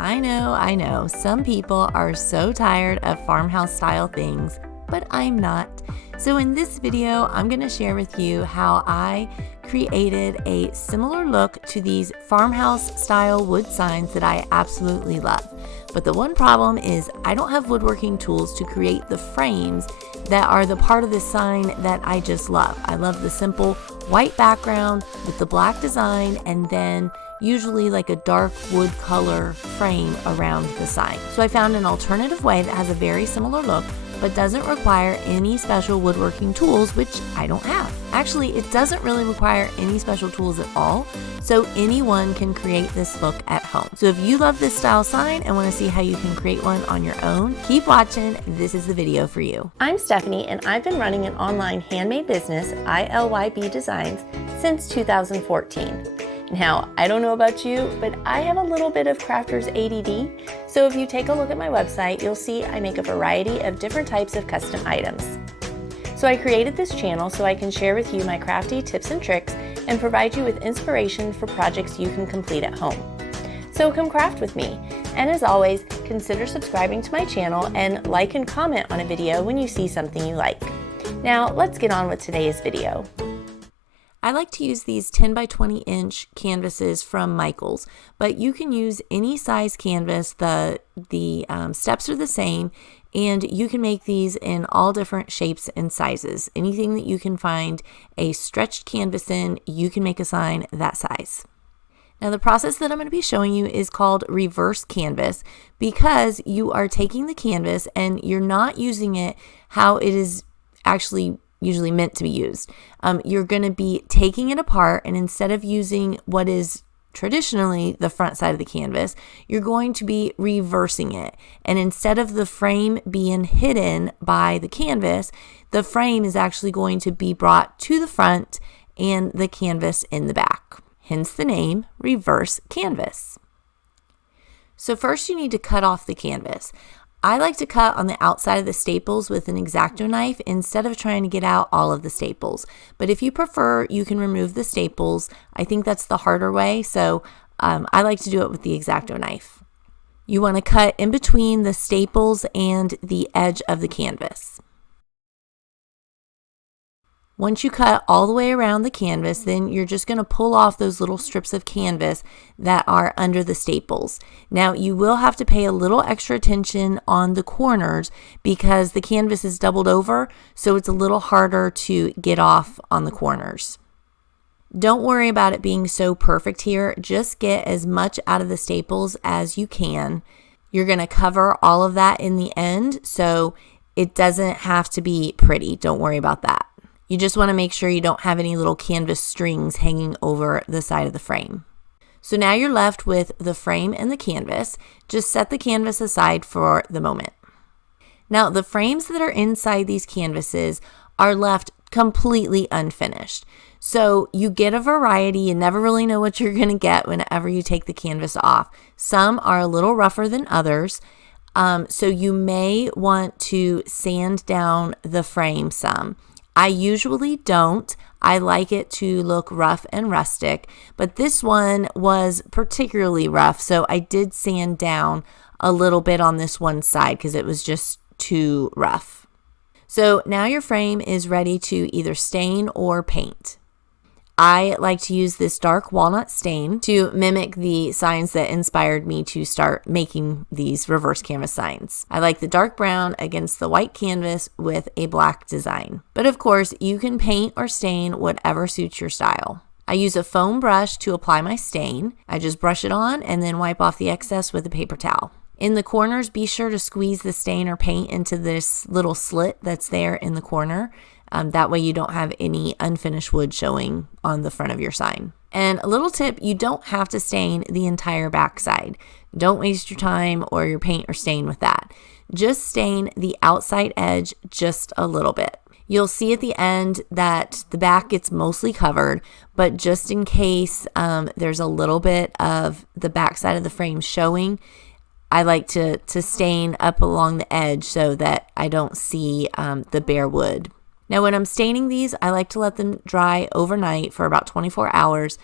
I know, some people are so tired of farmhouse style things, but I'm not. So in this video, I'm going to share with you how I created a similar look to these farmhouse style wood signs that I absolutely love. But the one problem is I don't have woodworking tools to create the frames that are the part of the sign that I just love. I love the simple white background with the black design and then usually like a dark wood color frame around the sign. So I found an alternative way that has a very similar look but doesn't require any special woodworking tools, which I don't have. Actually, it doesn't really require any special tools at all, so anyone can create this look at home. So if you love this style sign and want to see how you can create one on your own, keep watching. This is the video for you. I'm Stephanie, and I've been running an online handmade business, ILYB Designs, since 2014. Now, I don't know about you, but I have a little bit of crafter's ADD, so if you take a look at my website, you'll see I make a variety of different types of custom items. So I created this channel so I can share with you my crafty tips and tricks and provide you with inspiration for projects you can complete at home. So come craft with me, and as always, consider subscribing to my channel and like and comment on a video when you see something you like. Now, let's get on with today's video. I like to use these 10 by 20 inch canvases from Michaels, but you can use any size canvas. The steps are the same, and you can make these in all different shapes and sizes. Anything that you can find a stretched canvas in, you can make a sign that size. Now the process that I'm going to be showing you is called reverse canvas because you are taking the canvas and you're not using it how it is actually usually meant to be used. You're going to be taking it apart, and instead of using what is traditionally the front side of the canvas, you're going to be reversing it. And instead of the frame being hidden by the canvas, the frame is actually going to be brought to the front and the canvas in the back. Hence the name reverse canvas. So first you need to cut off the canvas. I like to cut on the outside of the staples with an X-Acto knife instead of trying to get out all of the staples. But if you prefer, you can remove the staples. I think that's the harder way, so I like to do it with the X-Acto knife. You want to cut in between the staples and the edge of the canvas. Once you cut all the way around the canvas, then you're just going to pull off those little strips of canvas that are under the staples. Now, you will have to pay a little extra attention on the corners because the canvas is doubled over, so it's a little harder to get off on the corners. Don't worry about it being so perfect here. Just get as much out of the staples as you can. You're going to cover all of that in the end, so it doesn't have to be pretty. Don't worry about that. You just want to make sure you don't have any little canvas strings hanging over the side of the frame. So now you're left with the frame and the canvas. Just set the canvas aside for the moment. Now the frames that are inside these canvases are left completely unfinished. So you get a variety. You never really know what you're going to get whenever you take the canvas off. Some are a little rougher than others. So you may want to sand down the frame some. I usually don't. I like it to look rough and rustic, but this one was particularly rough, so I did sand down a little bit on this one side because it was just too rough. So now your frame is ready to either stain or paint. I like to use this dark walnut stain to mimic the signs that inspired me to start making these reverse canvas signs. I like the dark brown against the white canvas with a black design. But of course, you can paint or stain whatever suits your style. I use a foam brush to apply my stain. I just brush it on and then wipe off the excess with a paper towel. In the corners, be sure to squeeze the stain or paint into this little slit that's there in the corner. That way you don't have any unfinished wood showing on the front of your sign. And a little tip, you don't have to stain the entire backside. Don't waste your time or your paint or stain with that. Just stain the outside edge just a little bit. You'll see at the end that the back gets mostly covered, but just in case there's a little bit of the backside of the frame showing, I like to stain up along the edge so that I don't see the bare wood. Now when I'm staining these, I like to let them dry overnight for about 24 hours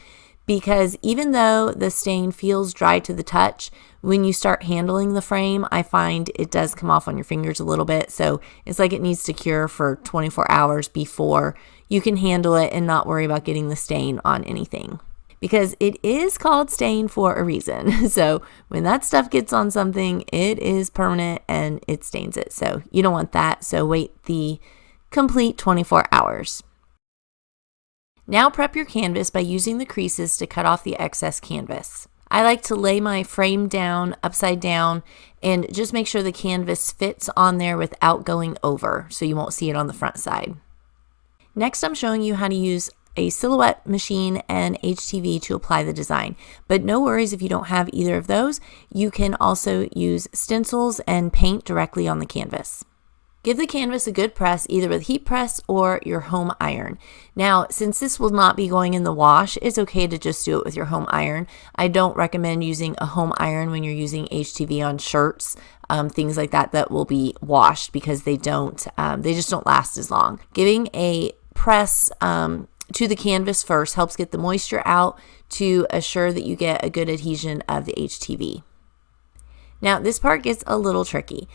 because even though the stain feels dry to the touch, when you start handling the frame, I find it does come off on your fingers a little bit. So it's like it needs to cure for 24 hours before you can handle it and not worry about getting the stain on anything. Because it is called stain for a reason. So when that stuff gets on something, it is permanent and it stains it. So you don't want that. So wait the complete 24 hours. Now prep your canvas by using the creases to cut off the excess canvas. I like to lay my frame down upside down and just make sure the canvas fits on there without going over, so you won't see it on the front side. Next, I'm showing you how to use a silhouette machine and HTV to apply the design. But no worries if you don't have either of those. You can also use stencils and paint directly on the canvas. Give the canvas a good press, either with heat press or your home iron. Now, since this will not be going in the wash, it's okay to just do it with your home iron. I don't recommend using a home iron when you're using HTV on shirts, things like that that will be washed, because they just don't last as long. Giving a press to the canvas first helps get the moisture out to assure that you get a good adhesion of the HTV. Now, this part gets a little tricky.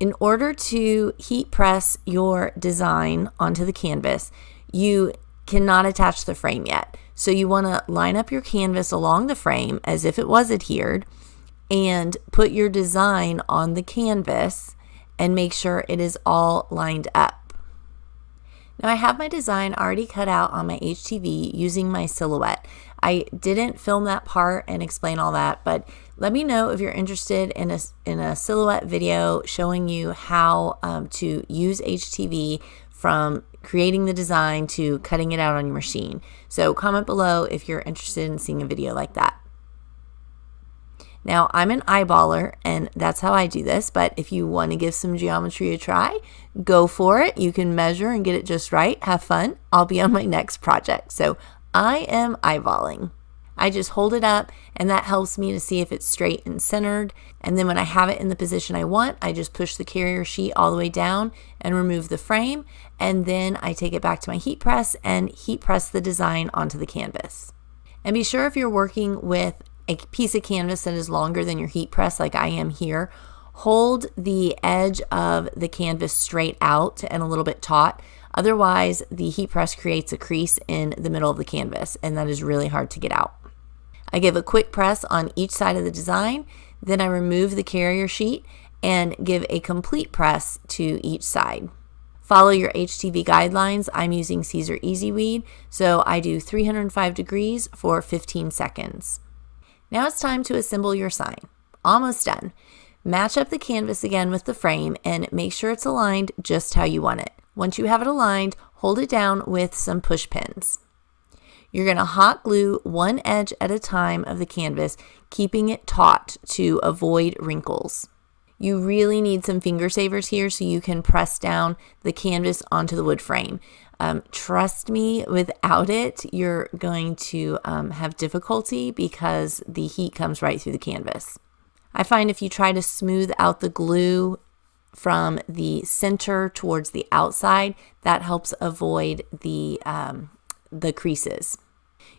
In order to heat press your design onto the canvas, you cannot attach the frame yet. So you want to line up your canvas along the frame as if it was adhered and put your design on the canvas and make sure it is all lined up. Now I have my design already cut out on my HTV using my silhouette. I didn't film that part and explain all that, but let me know if you're interested in a silhouette video showing you how to use HTV from creating the design to cutting it out on your machine. So comment below if you're interested in seeing a video like that. Now I'm an eyeballer and that's how I do this, but if you want to give some geometry a try, go for it. You can measure and get it just right. Have fun. I'll be on my next project. So I am eyeballing. I just hold it up and that helps me to see if it's straight and centered. And then when I have it in the position I want, I just push the carrier sheet all the way down and remove the frame. And then I take it back to my heat press and heat press the design onto the canvas. And be sure if you're working with a piece of canvas that is longer than your heat press, like I am here, hold the edge of the canvas straight out and a little bit taut. Otherwise, the heat press creates a crease in the middle of the canvas, and that is really hard to get out. I give a quick press on each side of the design, then I remove the carrier sheet and give a complete press to each side. Follow your HTV guidelines. I'm using Caesar Easy Weed, so I do 305 degrees for 15 seconds. Now it's time to assemble your sign. Almost done. Match up the canvas again with the frame and make sure it's aligned just how you want it. Once you have it aligned, hold it down with some push pins. You're going to hot glue one edge at a time of the canvas, keeping it taut to avoid wrinkles. You really need some finger savers here so you can press down the canvas onto the wood frame. Trust me, without it, you're going to have difficulty because the heat comes right through the canvas. I find if you try to smooth out the glue from the center towards the outside, that helps avoid the creases.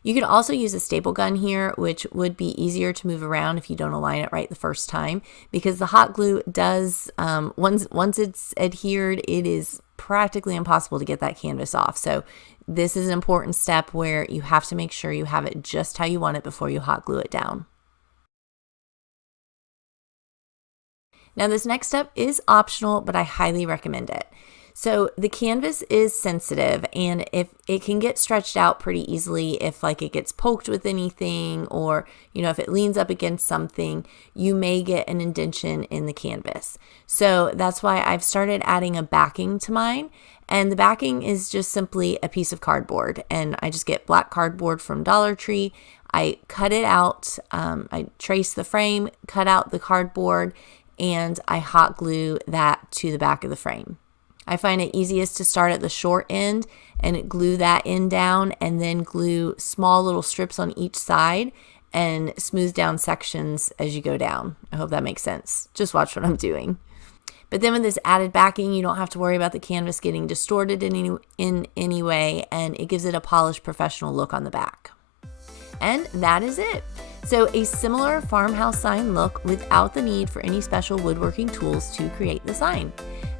You could also use a staple gun here, which would be easier to move around if you don't align it right the first time, because the hot glue does, once it's adhered, it is practically impossible to get that canvas off. So this is an important step where you have to make sure you have it just how you want it before you hot glue it down. Now this next step is optional, but I highly recommend it. So the canvas is sensitive, and if it can get stretched out pretty easily if like it gets poked with anything, or if it leans up against something, you may get an indentation in the canvas. So that's why I've started adding a backing to mine, and the backing is just simply a piece of cardboard, and I just get black cardboard from Dollar Tree. I cut it out, I trace the frame, cut out the cardboard, and I hot glue that to the back of the frame. I find it easiest to start at the short end and glue that end down, and then glue small little strips on each side and smooth down sections as you go down. I hope that makes sense. Just watch what I'm doing. But then with this added backing, you don't have to worry about the canvas getting distorted in any way, and it gives it a polished professional look on the back. And that is it. So a similar farmhouse sign look without the need for any special woodworking tools to create the sign.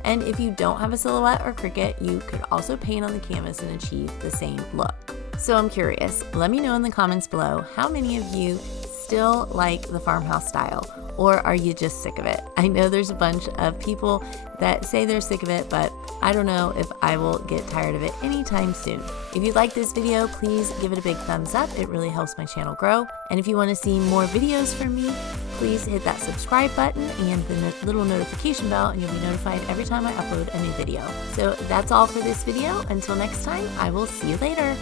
And if you don't have a silhouette or Cricut, you could also paint on the canvas and achieve the same look. So I'm curious, let me know in the comments below, how many of you still like the farmhouse style, or are you just sick of it? I know there's a bunch of people that say they're sick of it, but I don't know if I will get tired of it anytime soon. If you like this video, please give it a big thumbs up. It really helps my channel grow. And if you want to see more videos from me, please hit that subscribe button and the little notification bell, and you'll be notified every time I upload a new video. So that's all for this video. Until next time, I will see you later.